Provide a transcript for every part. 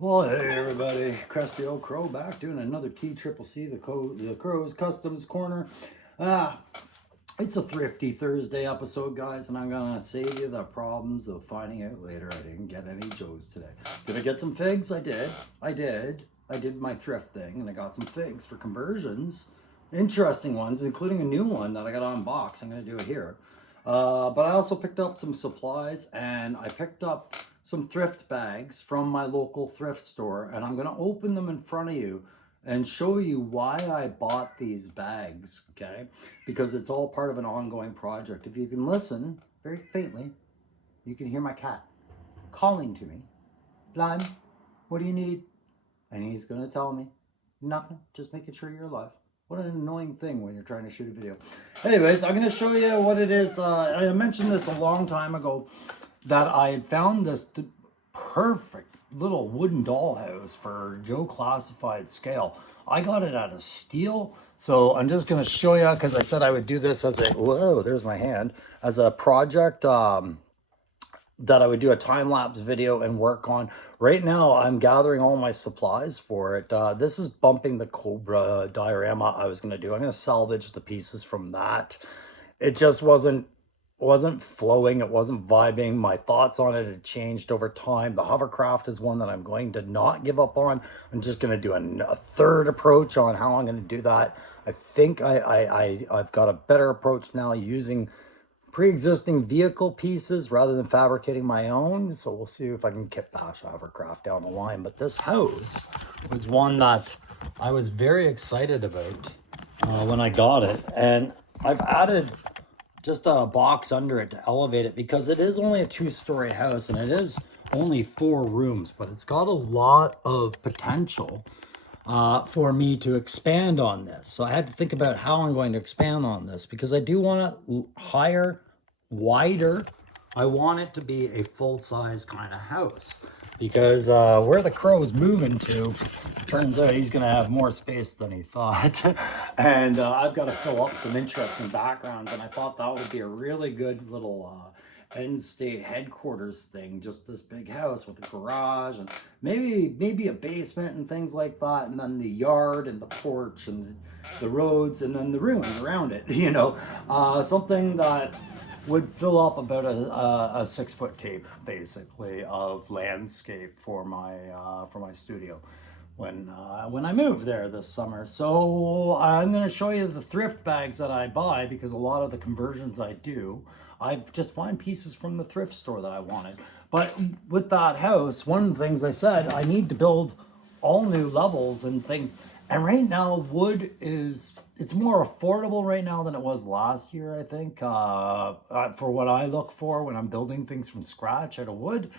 Well, hey everybody, Crusty Old Crow back doing another the Crow's Customs Corner. Ah, it's a Thrifty Thursday episode, guys, and I'm gonna save you the problems of finding out later I didn't get any Joes today. Did I get some figs? I did. I did my thrift thing, and I got some figs for conversions. Interesting ones, including a new one that I got on box. I'm gonna do it here. But I also picked up some supplies, and I picked up some thrift bags from my local thrift store, and I'm going to open them in front of you and show you why I bought these bags, okay? Because it's all part of an ongoing project. If you can listen very faintly, you can hear my cat calling to me. Lime, what do you need? And he's going to tell me nothing, just making sure you're alive. What an annoying thing when you're trying to shoot a video. Anyways, I'm going to show you what it is. I mentioned this a long time ago that I had found this perfect little wooden dollhouse for Joe Classified scale. I got it out of steel. So I'm just going to show you, because I said I would do this as a, whoa, there's my hand, as a project that I would do a time-lapse video and work on. Right now, I'm gathering all my supplies for it. This is bumping the Cobra diorama I was going to do. I'm going to salvage the pieces from that. It just wasn't flowing. It wasn't vibing. My thoughts on it had changed over time. The hovercraft is one that I'm going to not give up on. I'm just going to do a third approach on how I'm going to do that. I think I've got a better approach now using pre-existing vehicle pieces rather than fabricating my own. So we'll see if I can kit bash hovercraft down the line. But this house was one that I was very excited about when I got it. And I've added just a box under it to elevate it because it is only a 2-story house and it is only 4 rooms, but it's got a lot of potential for me to expand on this. So I had to think about how I'm going to expand on this because I do want it higher, wider. I want it to be a full-size kind of house because where the Crow's moving to, turns out he's going to have more space than he thought. And I've got to fill up some interesting backgrounds, and I thought that would be a really good little end state headquarters thing, just this big house with a garage and maybe a basement and things like that, and then the yard and the porch and the roads and then the rooms around it, something that would fill up about a 6-foot tape basically of landscape for my studio when I move there this summer. So I'm going to show you the thrift bags that I buy because a lot of the conversions I do, I just find pieces from the thrift store that I wanted. But with that house, one of the things I said, I need to build all new levels and things. And right now, wood it's more affordable right now than it was last year, I think, for what I look for when I'm building things from scratch out of wood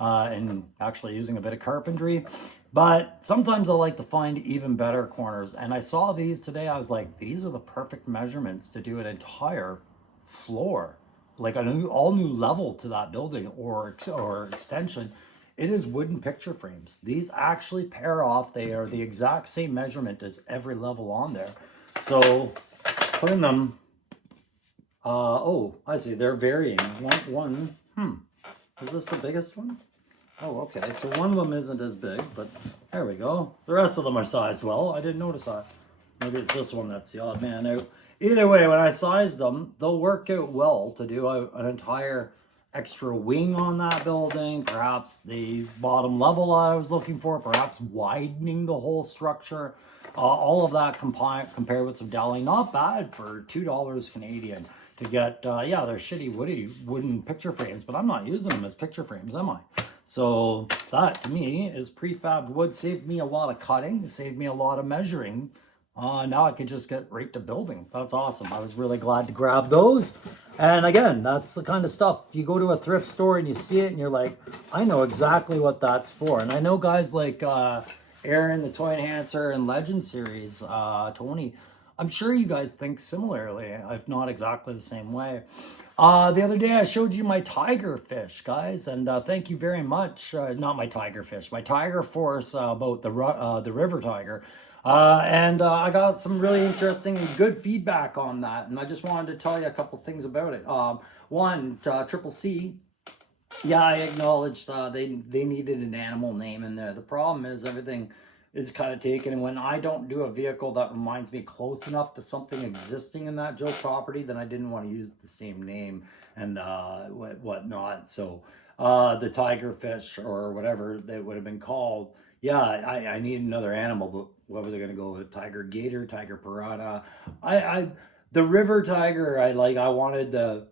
and actually using a bit of carpentry. But sometimes I like to find even better corners. And I saw these today. I was like, these are the perfect measurements to do an entire floor, like all new level to that building or extension. It is wooden picture frames. These actually pair off. They are the exact same measurement as every level on there. So putting them, oh, I see, they're varying. Is this the biggest one? Oh, okay, so one of them isn't as big, but there we go. The rest of them are sized well. I didn't notice that. Maybe it's this one that's the odd man out. Either way, when I sized them, they'll work out well to do an entire extra wing on that building, perhaps the bottom level I was looking for, perhaps widening the whole structure. All of that compared with some Deli, not bad for $2 Canadian to get, yeah, they're shitty wooden picture frames, but I'm not using them as picture frames, am I? So that to me is prefabbed wood, saved me a lot of cutting, saved me a lot of measuring. Now I could just get right to building. That's awesome. I was really glad to grab those. And again, that's the kind of stuff. You go to a thrift store and you see it and you're like, I know exactly what that's for. And I know guys like Aaron, the Toy Enhancer, and Legend series, Tony, I'm sure you guys think similarly, if not exactly the same way. The other day I showed you my tiger fish, guys, and thank you very much. Not my tiger fish, my tiger force about the river tiger. And I got some really interesting and good feedback on that, and I just wanted to tell you a couple things about it. One, Triple C Yeah, I acknowledged they needed an animal name in there. The problem is everything is kind of taken, and when I don't do a vehicle that reminds me close enough to something existing in that Joe property, then I didn't want to use the same name and whatnot. So the tiger fish or whatever they would have been called. Yeah, I need another animal, but what was I going to go with? Tiger gator, tiger piranha. I the river tiger, I wanted the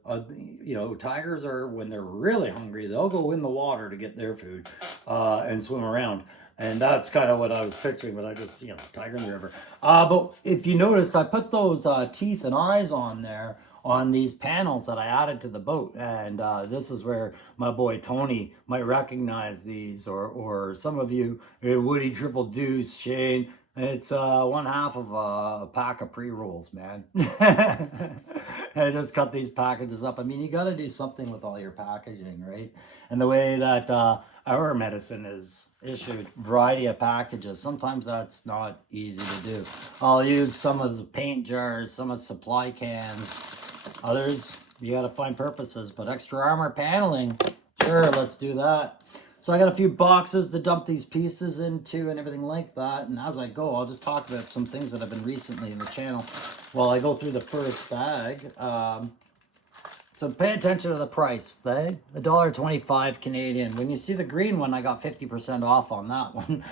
tigers are, when they're really hungry, they'll go in the water to get their food and swim around, and that's kind of what I was picturing. But I just, tiger in the river. But if you notice, I put those teeth and eyes on there on these panels that I added to the boat, and this is where my boy Tony might recognize these, or some of you, Woody Triple Deuce, Shane. It's one half of a pack of pre-rolls, man. I just cut these packages up. I mean, you got to do something with all your packaging, right? And the way that our medicine is issued, variety of packages, sometimes that's not easy to do. I'll use some of the paint jars, some of the supply cans. Others, you got to find purposes, but extra armor paneling, sure, let's do that. So I got a few boxes to dump these pieces into and everything like that. And as I go, I'll just talk about some things that have been recently in the channel while I go through the first bag. So pay attention to the price. They $1.25 Canadian. When you see the green one, I got 50% off on that one.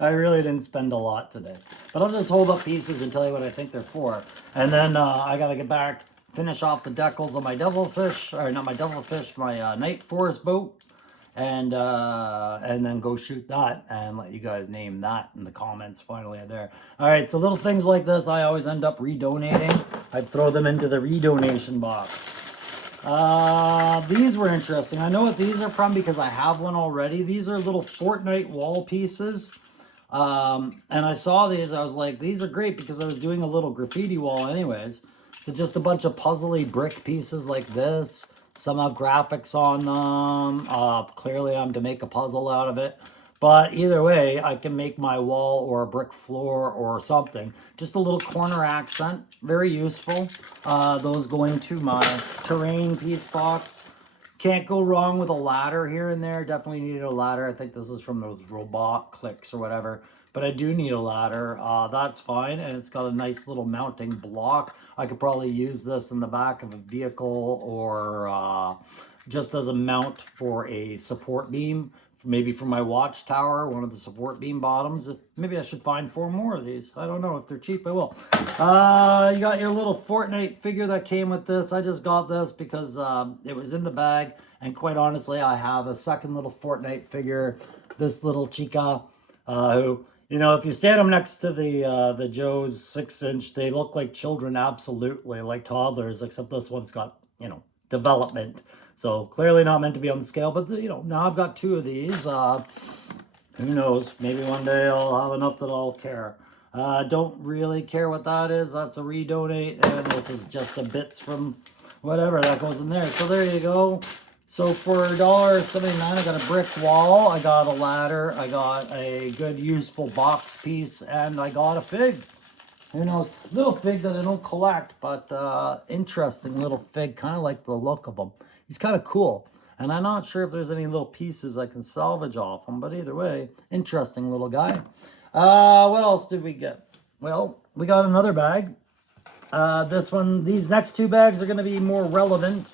I really didn't spend a lot today. But I'll just hold up pieces and tell you what I think they're for. And then I got to get back, finish off the decals on my devilfish, or not my devilfish, my night forest boat. And then go shoot that and let you guys name that in the comments finally there. All right, so little things like this, I always end up redonating. I throw them into the redonation box. These were interesting. I know what these are from because I have one already. These are little Fortnite wall pieces. And I saw these, I was like, these are great because I was doing a little graffiti wall anyways. So just a bunch of puzzly brick pieces like this. Some have graphics on them. Clearly I'm to make a puzzle out of it. But either way, I can make my wall or a brick floor or something. Just a little corner accent. Very useful. Those go into my terrain piece box. Can't go wrong with a ladder here and there. Definitely needed a ladder. I think this is from those robot clicks or whatever. But I do need a ladder. That's fine. And it's got a nice little mounting block. I could probably use this in the back of a vehicle or just as a mount for a support beam. Maybe for my watchtower, one of the support beam bottoms. Maybe I should find 4 more of these. I don't know. If they're cheap, I will. You got your little Fortnite figure that came with this. I just got this because it was in the bag. And quite honestly, I have a second little Fortnite figure. This little chica who... if you stand them next to the Joe's 6-inch, they look like children, absolutely, like toddlers, except this one's got, development. So clearly not meant to be on the scale, but, now I've got 2 of these. Who knows? Maybe one day I'll have enough that I'll care. Don't really care what that is. That's a redonate, and this is just the bits from whatever that goes in there. So there you go. So for $1.79, I got a brick wall, I got a ladder, I got a good useful box piece, and I got a fig. Who knows? Little fig that I don't collect, but interesting little fig. Kind of like the look of him. He's kind of cool. And I'm not sure if there's any little pieces I can salvage off him, but either way, interesting little guy. What else did we get? Well, we got another bag. These next 2 bags are going to be more relevant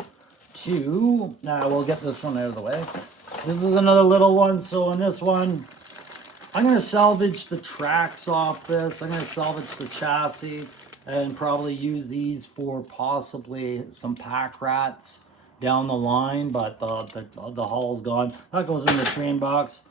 to... Now, we'll get this one out of the way. This is another little one. So in this one, I'm going to salvage the tracks off this. I'm going to salvage the chassis and probably use these for possibly some pack rats down the line, but the hull's gone. That goes in the train box.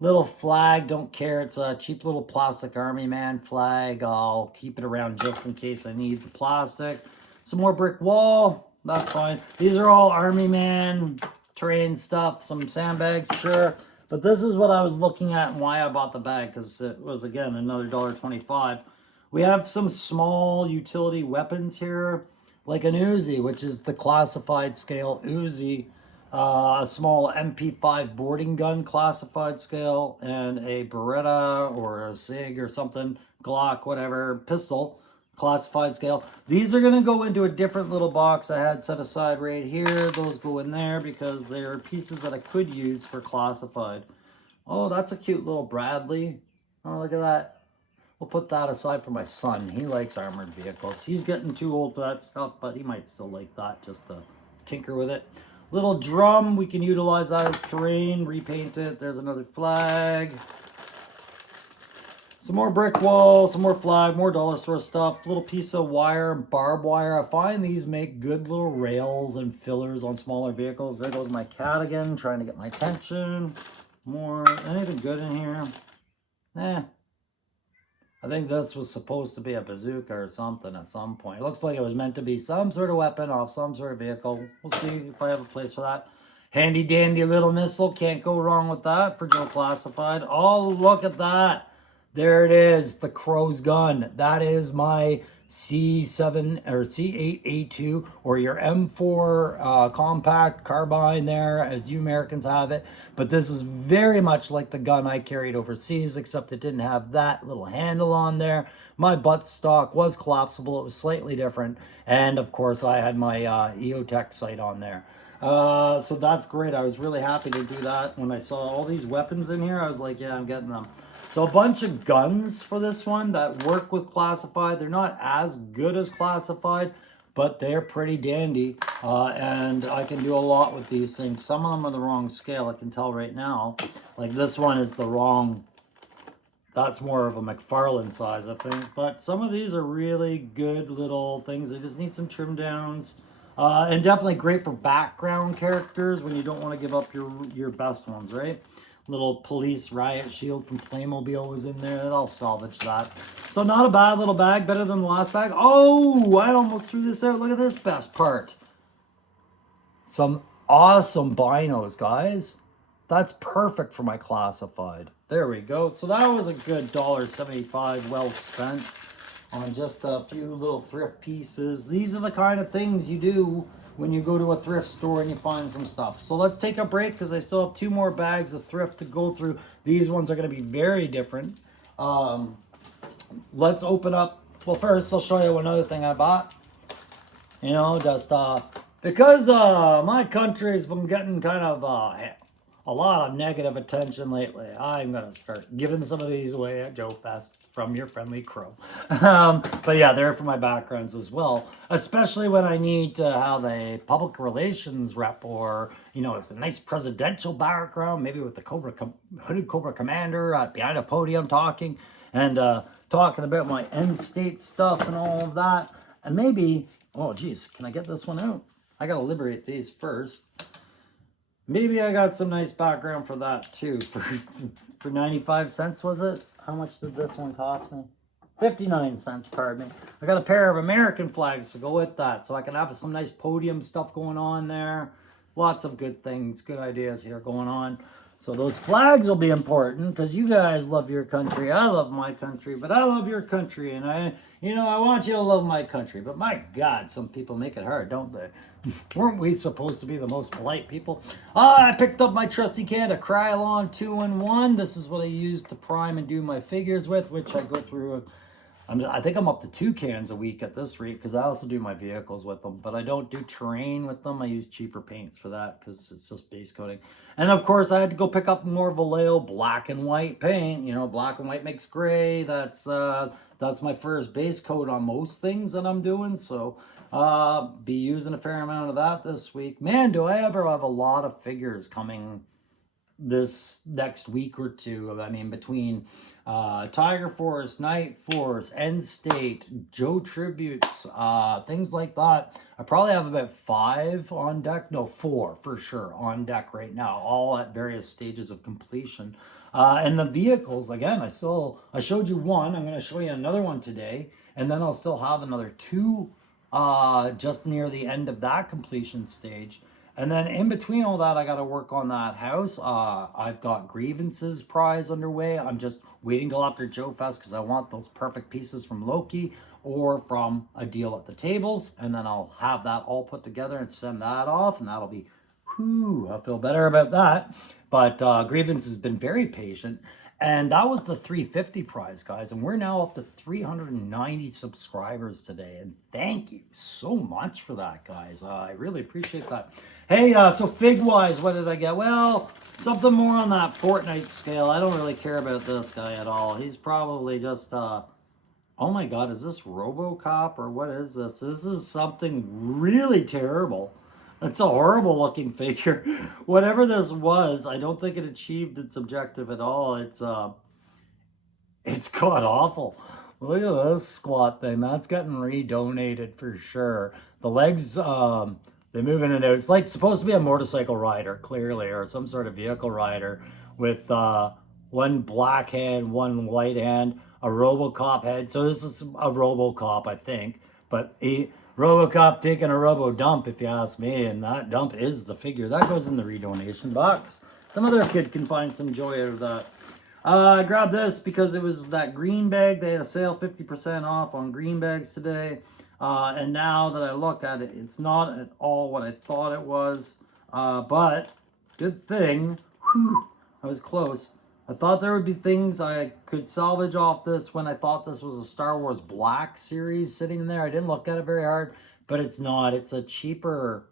Little flag, don't care. It's a cheap little plastic Army Man flag. I'll keep it around just in case I need the plastic. Some more brick wall, that's fine. These are all Army Man terrain stuff. Some sandbags, sure. But this is what I was looking at and why I bought the bag, because it was, again, another $1.25. We have some small utility weapons here, like an Uzi, which is the classified scale Uzi, a small MP5 boarding gun classified scale, and a Beretta or a SIG or something, Glock, whatever, pistol, classified scale. These are going to go into a different little box I had set aside right here. Those go in there because they're pieces that I could use for classified. Oh, that's a cute little Bradley. Oh, look at that. We'll put that aside for my son. He likes armored vehicles. He's getting too old for that stuff, but he might still like that just to tinker with it. Little drum, we can utilize that as terrain, repaint it. There's another flag. Some more brick wall, some more flag, more dollar store stuff. Little piece of wire and barbed wire. I find these make good little rails and fillers on smaller vehicles. There goes my cat again, trying to get my attention. More, anything good in here? I think this was supposed to be a bazooka or something at some point. It looks like it was meant to be some sort of weapon off some sort of vehicle. We'll see if I have a place for that. Handy dandy little missile. Can't go wrong with that for Joe Classified. Oh, look at that. There it is. The Crow's gun. That is my C7 or C8A2 or your M4 compact carbine there, as you Americans have it. But this is very much like the gun I carried overseas, except it didn't have that little handle on there. My buttstock was collapsible. It was slightly different. And of course, I had my EOTech sight on there. So that's great. I was really happy to do that. When I saw all these weapons in here, I was like, yeah, I'm getting them. So a bunch of guns for this one that work with classified. They're not as good as classified, but they're pretty dandy. And I can do a lot with these things. Some of them are the wrong scale, I can tell right now. Like this one is the wrong, that's more of a McFarlane size, I think. But some of these are really good little things. They just need some trim downs. And definitely great for background characters when you don't want to give up your best ones, right? Little police riot shield from Playmobil was in there. I'll salvage that. So not a bad little bag. Better than the last bag. Oh, I almost threw this out. Look at this best part. Some awesome binos, guys. That's perfect for my classified. There we go. So that was a good $1.75 well spent on just a few little thrift pieces. These are the kind of things you do when you go to a thrift store and you find some stuff. So let's take a break because I still have 2 more bags of thrift to go through. These ones are going to be very different. Let's open up. Well, first I'll show you another thing I bought. You know, just because my country's been getting kind of a lot of negative attention lately. I'm going to start giving some of these away at Joe Fest from your friendly Crow. But yeah, they're for my backgrounds as well, especially when I need to have a public relations rep or, you know, it's a nice presidential background, maybe with the hooded Cobra Commander behind a podium talking and talking about my end state stuff and all of that. And maybe, oh geez, can I get this one out? I got to liberate these first. Maybe I got some nice background for that too. For 95 cents, was it? How much did this one cost me? 59 cents, pardon me. I got a pair of American flags to go with that, so I can have some nice podium stuff going on there. Lots of good things, good ideas here going on. So those flags will be important because you guys love your country. I love my country, but I love your country, and I want you to love my country. But my God, some people make it hard, don't they? Weren't we supposed to be the most polite people? I picked up my trusty can of Krylon 2-in-1. This is what I use to prime and do my figures with, which I go through. I think I'm up to 2 cans a week at this rate because I also do my vehicles with them, but I don't do terrain with them. I use cheaper paints for that because it's just base coating. And of course, I had to go pick up more Vallejo black and white paint. You know, black and white makes gray. That's my first base coat on most things that I'm doing. So be using a fair amount of that this week. Man, do I ever have a lot of figures coming this next week or two. I mean, between Tiger Force, Night Force, End State, Joe Tributes, things like that. I probably have about 5 on deck. No, 4 for sure on deck right now, all at various stages of completion. And the vehicles, again, I showed you one. I'm going to show you another one today. And then I'll still have another 2 just near the end of that completion stage. And then in between all that, I got to work on that house. I've got Grievances prize underway. I'm just waiting till after Joe Fest because I want those perfect pieces from Loki or from a deal at the tables. And then I'll have that all put together and send that off. And that'll be, whew, I feel better about that. But Grievance has been very patient. And that was the 350 prize, guys. And we're now up to 390 subscribers today. And thank you so much for that, guys. I really appreciate that. Hey, so fig-wise, what did I get? Well, something more on that Fortnite scale. I don't really care about this guy at all. He's probably just, oh my God, is this RoboCop or what is this? This is something really terrible. It's a horrible looking figure. Whatever this was, I don't think it achieved its objective at all. It's god awful. Look at this squat thing. That's getting redonated for sure. The legs, they move in and out. It's like supposed to be a motorcycle rider, clearly, or some sort of vehicle rider with one black hand, one white hand, a RoboCop head. So this is a RoboCop, I think. But RoboCop taking a Robo dump, if you ask me, and that dump is the figure. That goes in the redonation box. Some other kid can find some joy out of that. I grabbed this because it was that green bag. They had a sale 50% off on green bags today. And now that I look at it, it's not at all what I thought it was. But good thing, whew, I was close. I thought there would be things I could salvage off this when I thought this was a Star Wars Black series sitting there. I didn't look at it very hard, but it's not. It's a cheaper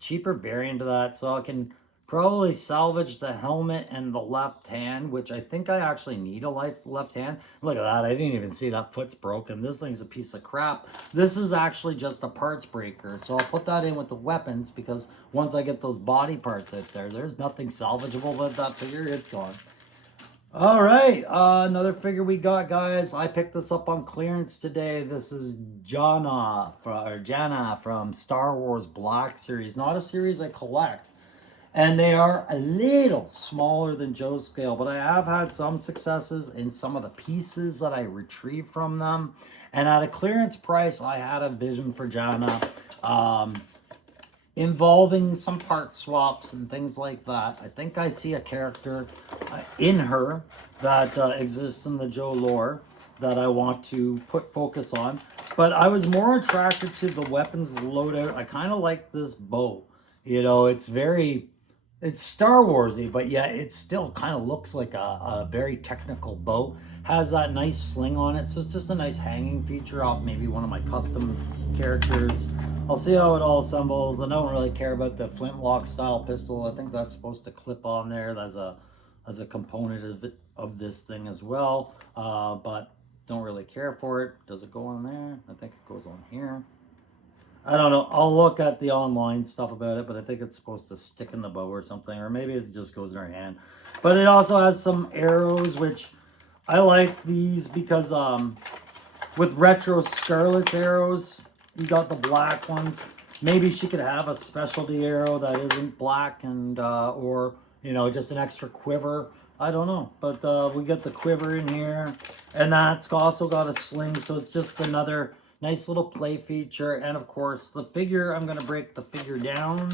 variant of that. So I can probably salvage the helmet and the left hand, which I think I actually need a left hand. Look at that. I didn't even see that foot's broken. This thing's a piece of crap. This is actually just a parts breaker. So I'll put that in with the weapons because once I get those body parts out there, there's nothing salvageable with that figure. It's gone. All right, another figure we got, guys. I picked this up on clearance today. This is Jannah from Star Wars Black series. Not a series I collect. And they are a little smaller than Joe's scale, but I have had some successes in some of the pieces that I retrieved from them. And at a clearance price, I had a vision for Jannah. Involving some part swaps and things like that. I think I see a character in her that exists in the Joe lore that I want to put focus on. But I was more attracted to the weapons loadout. I kind of like this bow. You know, it's Star Warsy, but yeah, it still kind of looks like a very technical bow. Has that nice sling on it, so it's just a nice hanging feature off maybe one of my custom characters. I'll see how it all assembles. I don't really care about the flintlock style pistol. I think that's supposed to clip on there as a component of this thing as well, but don't really care for it. Does it go on there? I think it goes on here. I don't know. I'll look at the online stuff about it, but I think it's supposed to stick in the bow or something, or maybe it just goes in our hand. But it also has some arrows, which I like these because with retro Scarlet arrows, you got the black ones. Maybe she could have a specialty arrow that isn't black and or you know, just an extra quiver. I don't know, but we got the quiver in here, and that's also got a sling, so it's just another nice little play feature. And of course, the figure, I'm gonna break the figure down,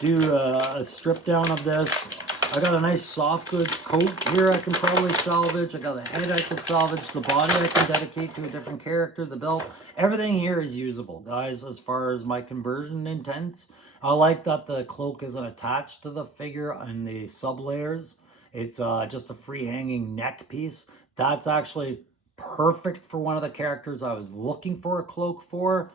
do a strip down of this. I got a nice soft goods coat here I can probably salvage. I got a head I can salvage. The body I can dedicate to a different character. The belt. Everything here is usable, guys, as far as my conversion intents. I like that the cloak isn't attached to the figure and the sub layers. It's just a free hanging neck piece. That's actually perfect for one of the characters I was looking for a cloak for.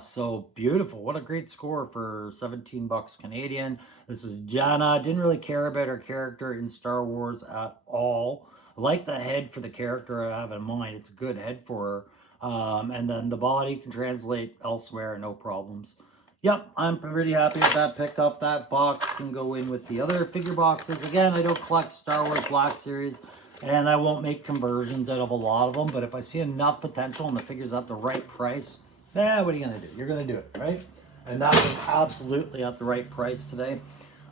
So beautiful. What a great score for 17 bucks Canadian. This is Jannah. Didn't really care about her character in Star Wars at all. I like the head for the character I have in mind. It's a good head for her. And then the body can translate elsewhere, no problems. Yep, I'm pretty happy with that pickup. That box can go in with the other figure boxes. Again, I don't collect Star Wars Black Series, and I won't make conversions out of a lot of them. But if I see enough potential and the figure's at the right price, what are you going to do? You're going to do it, right? And that was absolutely at the right price today.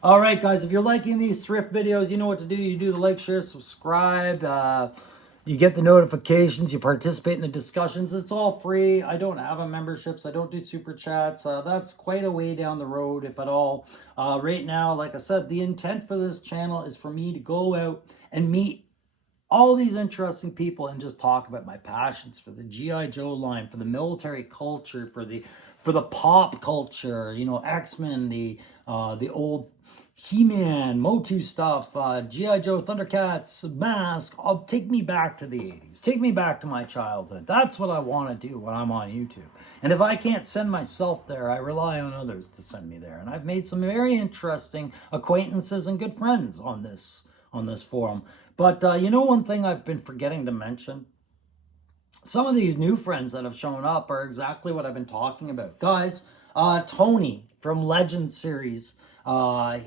All right, guys, if you're liking these thrift videos, you know what to do. You do the like, share, subscribe. You get the notifications. You participate in the discussions. It's all free. I don't have a memberships. I don't do super chats. That's quite a way down the road, if at all. Right now, like I said, the intent for this channel is for me to go out and meet all these interesting people and just talk about my passions for the G.I. Joe line, for the military culture, for the pop culture, you know, X-Men, the old He-Man, Motu stuff, G.I. Joe, Thundercats, Mask. Take me back to the 80s. Take me back to my childhood. That's what I want to do when I'm on YouTube. And if I can't send myself there, I rely on others to send me there. And I've made some very interesting acquaintances and good friends on this forum. But one thing I've been forgetting to mention? Some of these new friends that have shown up are exactly what I've been talking about. Guys, Tony from Legend Series,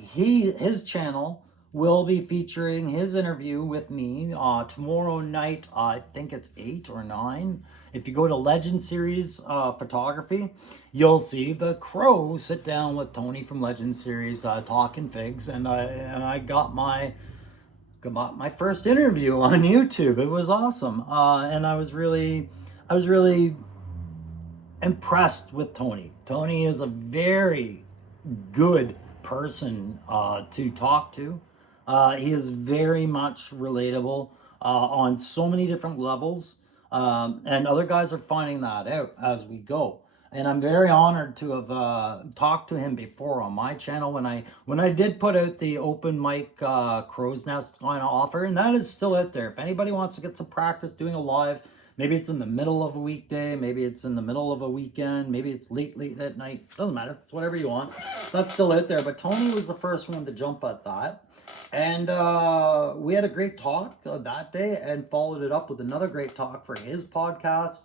his channel will be featuring his interview with me tomorrow night. I think it's 8 or 9. If you go to Legend Series Photography, you'll see the Crow sit down with Tony from Legend Series talking figs, and I got my first interview on YouTube. It was awesome, and I was really impressed with Tony. Tony is a very good person to talk to. He is very much relatable on so many different levels, and other guys are finding that out as we go. And I'm very honored to have talked to him before on my channel when I did put out the open mic Crow's Nest kind of offer, and that is still out there. If anybody wants to get some practice doing a live, maybe it's in the middle of a weekday, maybe it's in the middle of a weekend, maybe it's late at night, doesn't matter, it's whatever you want. That's still out there, but Tony was the first one to jump at that. And we had a great talk that day, and followed it up with another great talk for his podcast,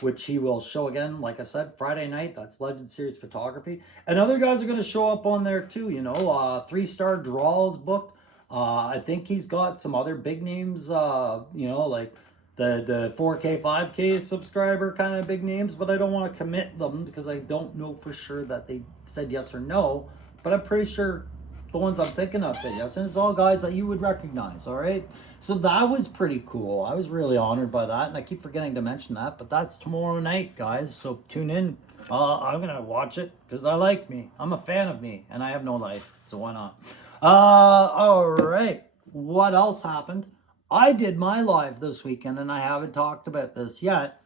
which he will show again, like I said, Friday night. That's Legend Series Photography. And other guys are going to show up on there too, 3-star draw is booked. I think he's got some other big names, like the 4K, 5K subscriber kind of big names, but I don't want to commit them because I don't know for sure that they said yes or no, but I'm pretty sure the ones I'm thinking of said yes, and it's all guys that you would recognize, all right? So that was pretty cool. I was really honored by that, and I keep forgetting to mention that, but that's tomorrow night, guys, so tune in. I'm going to watch it because I like me. I'm a fan of me, and I have no life, so why not? All right. What else happened? I did my live this weekend, and I haven't talked about this yet.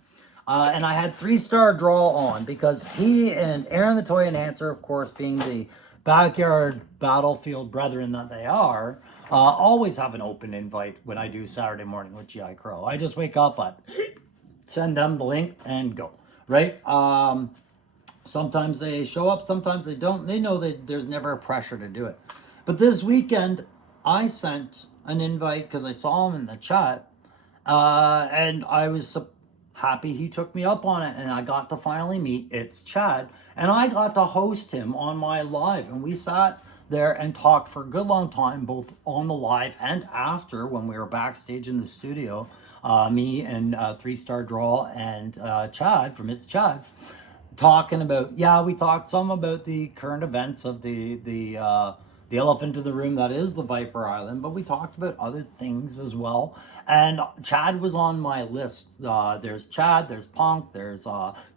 And I had 3-star draw on because he and Aaron the Toy Enhancer, of course, being the backyard battlefield brethren that they are, always have an open invite when I do Saturday morning with G.I. Crow. I just wake up, send them the link, and go, right? Sometimes they show up, sometimes they don't. They know that there's never a pressure to do it. But this weekend, I sent an invite because I saw him in the chat, and I was happy he took me up on it, and I got to finally meet It's Chad, and I got to host him on my live, and we sat there and talked for a good long time, both on the live and after when we were backstage in the studio, me and 3-star draw and Chad from It's Chad, talking about, we talked some about the current events of the elephant in the room that is the Viper Island, but we talked about other things as well. And Chad was on my list. There's Chad, there's Punk, there's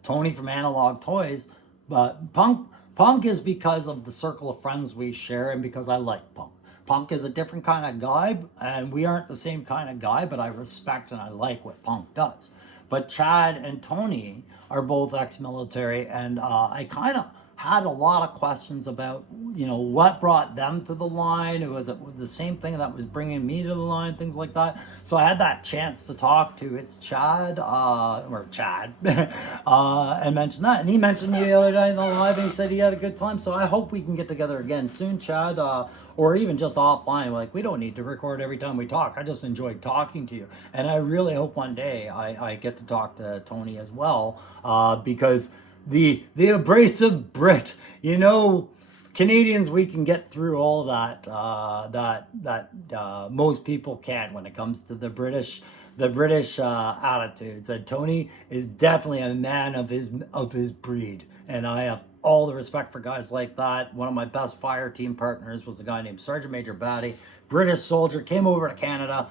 Tony from Analog Toys. But Punk is because of the circle of friends we share, and because I like Punk. Punk is a different kind of guy, and we aren't the same kind of guy, but I respect and I like what Punk does. But Chad and Tony are both ex-military, and I kind of had a lot of questions about, what brought them to the line. It was the same thing that was bringing me to the line, things like that. So I had that chance to talk to It's Chad, and mention that. And he mentioned me the other day in the live, and he said he had a good time. So I hope we can get together again soon, Chad, or even just offline. Like, we don't need to record every time we talk. I just enjoyed talking to you. And I really hope one day I get to talk to Tony as well, because the abrasive Brit, Canadians, we can get through all that most people can't when it comes to the British attitudes. And Tony is definitely a man of his breed, and I have all the respect for guys like that. One of my best fire team partners was a guy named Sergeant Major Batty, British soldier, came over to Canada.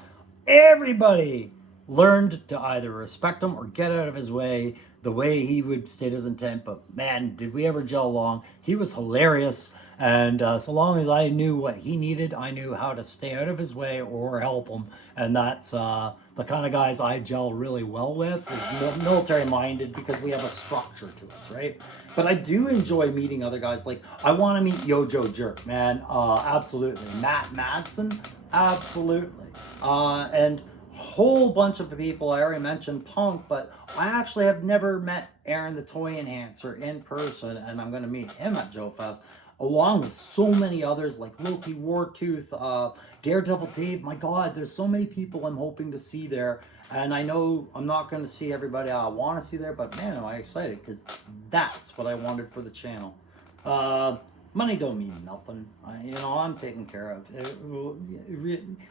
Everybody learned to either respect him or get out of his way, the way he would state his intent. But man, did we ever gel along. He was hilarious, And so long as I knew what he needed, I knew how to stay out of his way or help him. And that's the kind of guys I gel really well with, is military minded, because we have a structure to us, right? But I do enjoy meeting other guys. Like, I want to meet Yojo Jerk, man. Absolutely. Matt Madsen, absolutely. And whole bunch of people. I already mentioned Punk, but I actually have never met Aaron the Toy Enhancer in person, and I'm going to meet him at Joe Fest, along with so many others like Loki Wartooth, Daredevil Dave. My God, there's so many people I'm hoping to see there. And I know I'm not going to see everybody I want to see there, but man, am I excited, because that's what I wanted for the channel. Money don't mean nothing. I'm taken care of.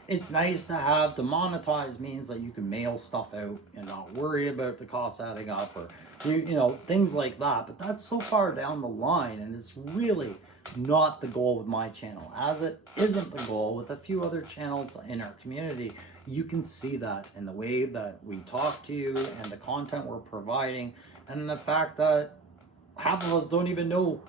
It's nice to have, to monetize means that you can mail stuff out and not worry about the cost adding up, or things like that. But that's so far down the line, and it's really not the goal with my channel, as it isn't the goal with a few other channels in our community. You can see that in the way that we talk to you and the content we're providing, and the fact that half of us don't even know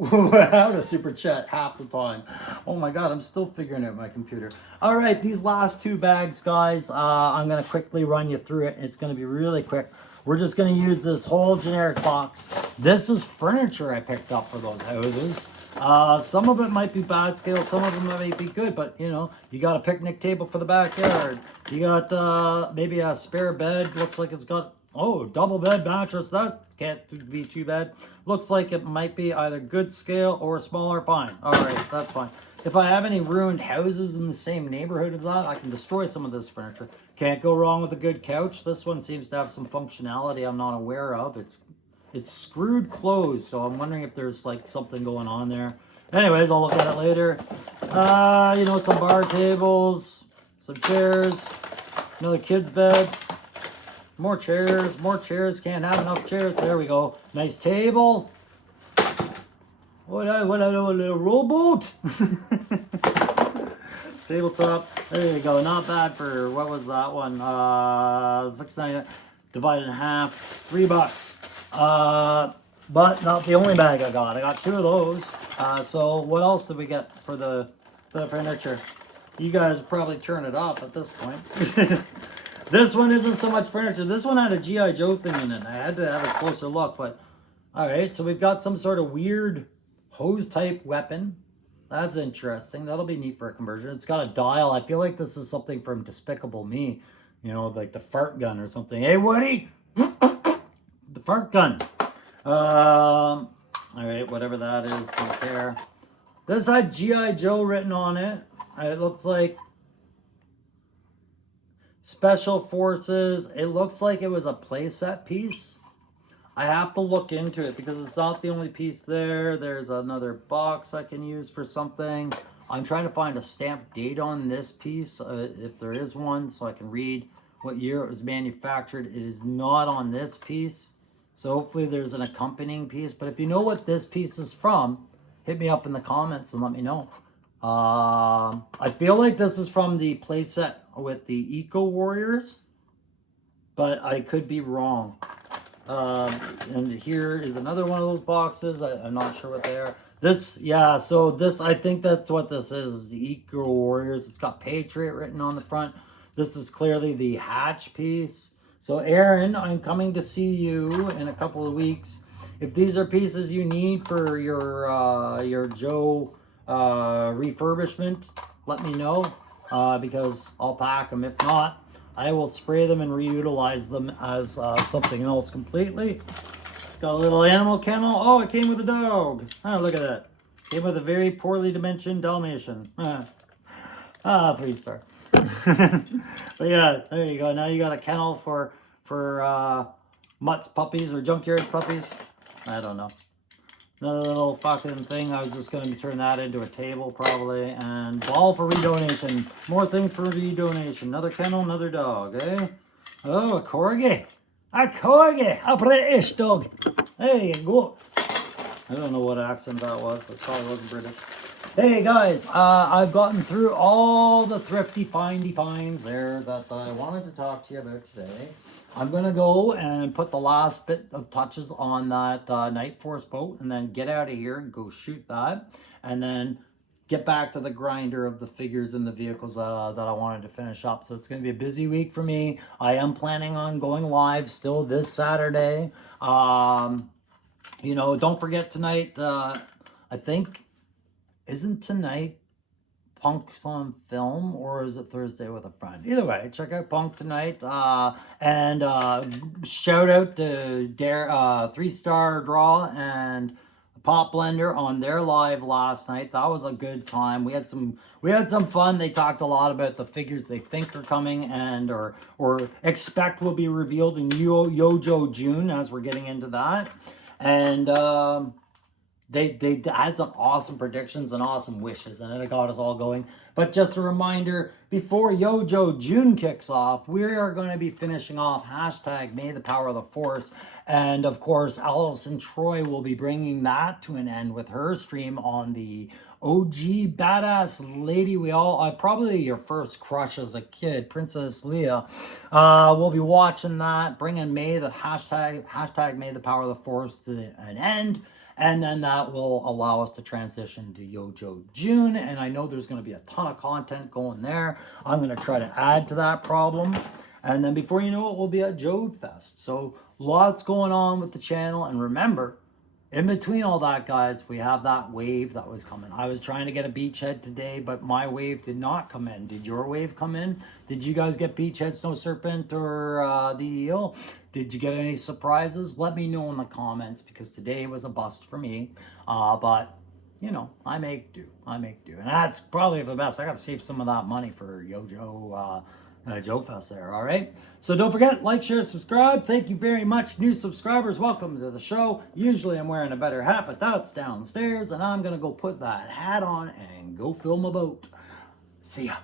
how to super chat half the time. Oh my God, I'm still figuring out my computer. All right, these last two bags, guys, I'm going to quickly run you through it. It's going to be really quick. We're just going to use this whole generic box. This is furniture I picked up for those houses. Some of it might be bad scale, some of them might be good, but you got a picnic table for the backyard. You got maybe a spare bed. Looks like it's got, double bed mattress. That can't be too bad. Looks like it might be either good scale or smaller. Fine. All right, that's fine. If I have any ruined houses in the same neighborhood as that, I can destroy some of this furniture. Can't go wrong with a good couch. This one seems to have some functionality I'm not aware of. It's screwed closed, so I'm wondering if there's like something going on there. Anyways, I'll look at it later. Some bar tables, some chairs, another kid's bed. More chairs. Can't have enough chairs. There we go. Nice table. What a little rowboat. Tabletop. There you go. Not bad for, what was that one? $6.99 divided in half. $3. But not the only bag I got. I got two of those. So what else did we get for the furniture? You guys will probably turn it off at this point. This one isn't so much furniture. This one had a G.I. Joe thing in it. I had to have a closer look, but all right. So we've got some sort of weird hose type weapon. That's interesting. That'll be neat for a conversion. It's got a dial. I feel like this is something from Despicable Me, like the fart gun or something. Hey, Woody, the fart gun. All right, whatever that is, don't care. This had G.I. Joe written on it. It looks like Special Forces. It looks like it was a playset piece. I have to look into it because it's not the only piece there. There's another box I can use for something. I'm trying to find a stamped date on this piece, if there is one, so I can read what year it was manufactured. It is not on this piece, so hopefully there's an accompanying piece. But if you know what this piece is from, hit me up in the comments and let me know. I feel like this is from the playset with the Eco Warriors, but I could be wrong. And here is another one of those boxes. I'm not sure what they are. So this, I think that's what this is, the Eco Warriors. It's got Patriot written on the front. This is clearly the hatch piece. So Aaron, I'm coming to see you in a couple of weeks. If these are pieces you need for your Joe refurbishment, let me know, because I'll pack them. If not, I will spray them and reutilize them as something else completely. Got a little animal kennel. Oh, it came with a dog. Oh, look at that. Came with a very poorly dimensioned Dalmatian. 3-star. But yeah, there you go. Now you got a kennel for Mutt's puppies or junkyard puppies. I don't know. Another little fucking thing. I was just going to turn that into a table probably. And ball for redonation. More things for redonation. Another kennel, another dog, eh? Oh, a corgi. A corgi. A British dog. There you go. I don't know what accent that was, but it probably wasn't British. Hey guys, I've gotten through all the thrifty finds there that I wanted to talk to you about today. I'm going to go and put the last bit of touches on that Night Force boat and then get out of here and go shoot that. and then get back to the grinder of the figures and the vehicles that I wanted to finish up. So it's going to be a busy week for me. I am planning on going live still this Saturday. You know, don't forget tonight, I think, isn't tonight Punk's on film, or is it Thursday with a friend? Either way, check out Punk tonight. And shout out to Dare 3-Star Draw and Pop Blender on their live last night. That was a good time. We had some fun. They talked a lot about the figures they think are coming and or expect will be revealed in Yojo June, as we're getting into that. And they had some awesome predictions and awesome wishes, and it got us all going. But just a reminder, before Yojo June kicks off, we are going to be finishing off hashtag May the Power of the Force. And of course, Allison Troy will be bringing that to an end with her stream on the OG badass lady probably your first crush as a kid, Princess Leia. We'll be watching that, bringing May the hashtag May the Power of the Force to an end. And then that will allow us to transition to Yojo June. And I know there's going to be a ton of content going there. I'm going to try to add to that problem. And then before you know it, we'll be at Jode Fest. So lots going on with the channel. And remember, in between all that, guys, we have that wave that was coming. I was trying to get a beachhead today, but my wave did not come in. Did your wave come in? Did you guys get beachhead, snow serpent, or the eel? Did you get any surprises? Let me know in the comments, because today was a bust for me. But, you know, I make do. And that's probably for the best. I got to save some of that money for Joe Fest there, all right? So don't forget, like, share, subscribe. Thank you very much, new subscribers. Welcome to the show. Usually I'm wearing a better hat, but that's downstairs, and I'm going to go put that hat on and go fill my boat. See ya.